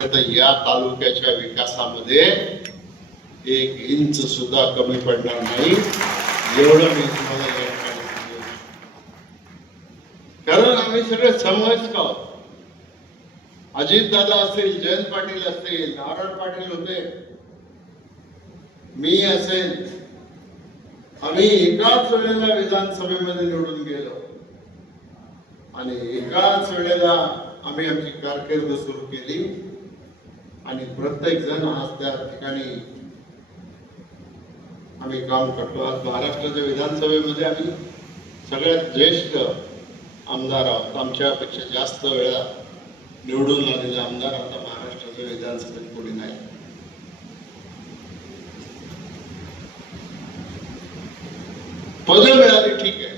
या तालुक्याच्या विकासामध्ये एक इंच सुद्धा कमी पडणार नाही. एवढं मी तुम्हाला या कारण आम्ही सगळे समवयस्क आहोत? अजित दादा असतील जयंत पाटील असतील नारायण पाटील होते. मी असेल. आम्ही एकाच वेळेला विधानसभेमध्ये निवडून गेलो. आणि एकाच वेळेला आम्ही आमची कारकीर्द सुरू केली. आणि प्रत्येक जण आज त्या ठिकाणी आम्ही काम करतो. आज महाराष्ट्राच्या विधानसभेमध्ये आम्ही सगळ्यात ज्येष्ठ आमदार आहोत. आमच्यापेक्षा जास्त वेळा निवडून आलेले आमदार आता महाराष्ट्राच्या विधानसभेत कोणी नाही. पद मिळाली ठीक आहे.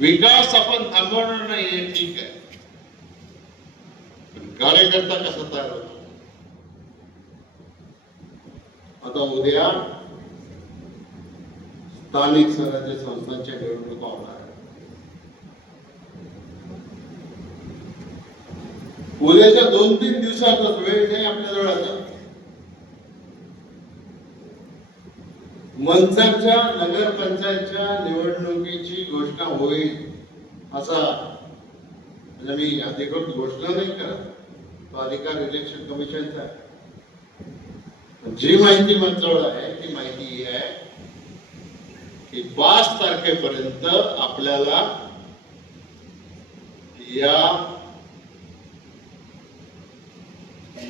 विकास आपण थांबवणार नाही ठीक आहे. कार्यकर्ता कसा तयार होतो आता उद्या स्थानिक स्वराज्य संस्थांच्या निवडणुका होणार उद्याच्या दोन तीन दिवसातच वेळ नाही आपल्याजवळ आता मनसरच्या नगरपंचायतच्या निवडणुकीची घोषणा होईल असा म्हणजे मी अधिकृत घोषणा नाही करत. तो अधिकार इलेक्शन कमिशनचा आहे जी माहिती माझ्याजवळ आहे ती माहिती ही आहे की पाच तारखेपर्यंत आपल्याला या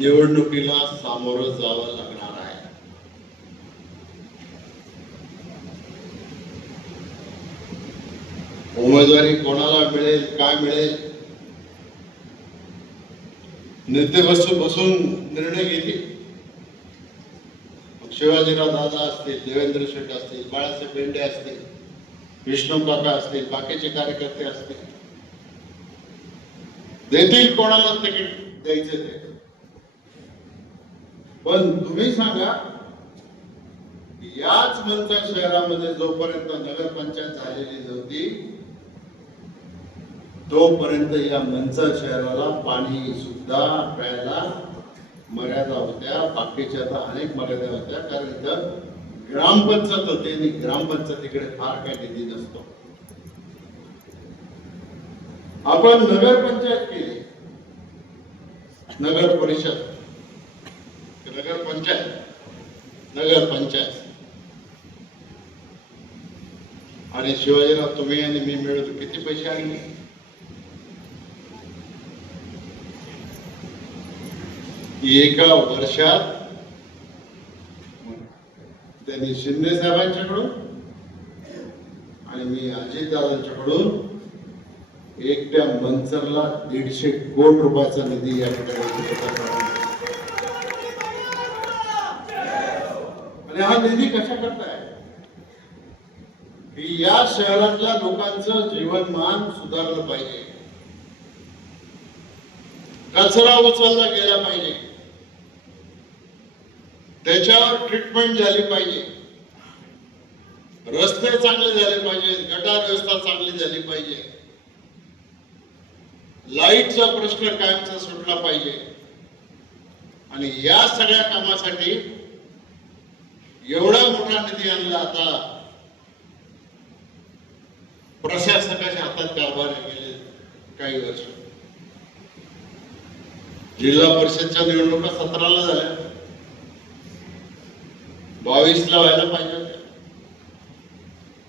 निवडणुकीला सामोरं जावं लागणार आहे. उमेदवारी कोणाला मिळेल काय मिळेल? नेते बसून बसून निर्णय घेतील. शिवाजीराव दादा असतील देवेंद्र शेठ असतील बाळासाहेब बेंडे असतील विष्णू काका असतील बाकीचे कार्यकर्ते असतील. देतील कोणाला तिकीट? द्यायचे ते. पण तुम्ही सांगा याच मनसा शहरामध्ये जोपर्यंत नगरपंचायत झालेली नव्हती तोपर्यंत या मनसा शहराला पाणी सुद्धा प्यायला मर्यादा होत्या. बाकीच्या आता अनेक मर्यादा होत्या. कारण इथं ग्रामपंचायत होते आणि ग्रामपंचायतीकडे फार काही निधी नसतो. आपण नगरपंचायत केली. नगर परिषद. नगर पंचायत. नगर पंचायत. आणि शिवाजीराव तुम्ही आणि मी मिळतो किती पैसे आणले? एका वर्षात त्यांनी शिंदे साहेबांच्याकडून आणि मी अजितदादांच्याकडून एकट्या मंचरला दीडशे कोटी रुपयाचा निधी या ठिकाणी आणि हा निधी कशा करताय? की या शहरातल्या लोकांचं जीवनमान सुधारलं पाहिजे. कचरा उचलला गेला पाहिजे. त्याच्यावर ट्रीटमेंट झाली पाहिजे. रस्ते चांगले झाले पाहिजे गटार व्यवस्था चांगली झाली पाहिजे. लाईटचा प्रश्न कायमचा सुटला पाहिजे. आणि या सगळ्या कामासाठी एवढा मोठा निधी आणला आता प्रशासकाच्या हातात कारभार गेले काही वर्ष. जिल्हा परिषदच्या निवडणुका सतराला झाल्या. बावीसला व्हायला पाहिजे होत्या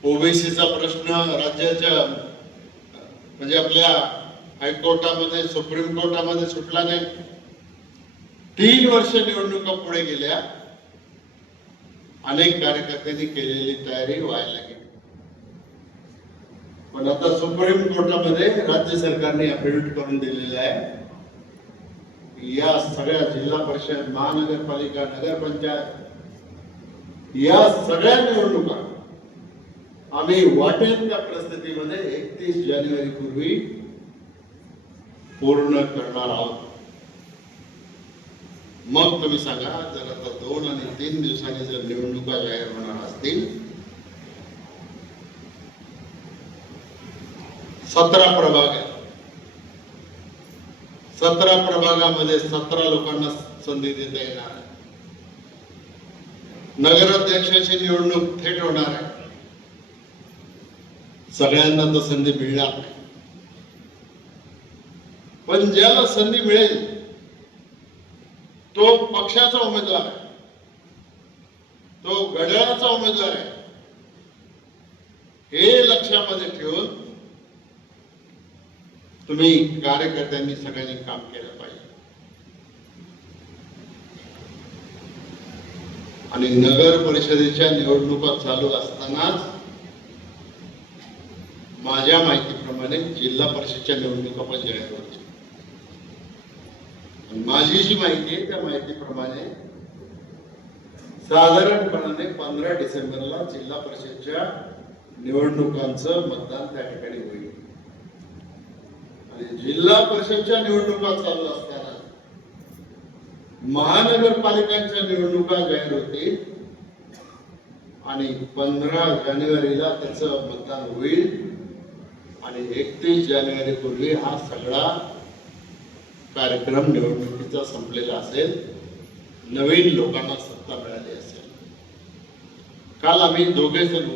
ओबीसीचा प्रश्न राज्याच्या म्हणजे आपल्या हायकोर्टामध्ये सुप्रीम कोर्टामध्ये सुटला नाही. तीन वर्ष निवडणुका पुढे गेल्या. अनेक कार्यकर्त्यांनी केलेली तयारी व्हायला गेली पण आता सुप्रीम कोर्टामध्ये राज्य सरकारने अपडेट करून दिलेलं आहे. या सगळ्या जिल्हा परिषद महानगरपालिका नगरपंचायत या सगळ्या निवडणुका आम्ही वाटेल त्या परिस्थितीमध्ये एकतीस जानेवारी पूर्वी पूर्ण करणार आहोत. मग तुम्ही सांगा जर आता दोन आणि तीन दिवसांनी जर निवडणुका जाहीर होणार असतील सतरा प्रभाग आहेत. सतरा प्रभागामध्ये सतरा लोकांना संधी देता येणार. आहे नगराध्यक्षाची निवडणूक थेट होणार आहे. सगळ्यांना तर संधी मिळणार नाही. पण ज्याला संधी मिळेल तो पक्षाचा उमेदवार आहे. तो घड्याळाचा उमेदवार आहे. हे लक्षामध्ये ठेवून तुम्ही कार्यकर्त्यांनी सगळ्यांनी काम केलं पाहिजे. आणि नगर परिषदेच्या निवडणुका चालू असतानाच माझ्या माहितीप्रमाणे जिल्हा परिषदच्या निवडणुका पण जाहीर होतील. माझी जी माहिती आहे त्या माहितीप्रमाणे साधारणपणाने पंधरा डिसेंबरला जिल्हा परिषदच्या निवडणुकांचं मतदान त्या ठिकाणी होईल. आणि जिल्हा परिषदच्या निवडणुका चालू असताना महानगरपालिकांच्या निवडणुका जाहीर होतील आणि पंधरा जानेवारीला त्याचं मतदान होईल आणि एकतीस जानेवारी पूर्वी हा सगळा कार्यक्रम निवडणुकीचा संपलेला असेल. नवीन लोकांना सत्ता मिळाली असेल. काल आम्ही दोघे जण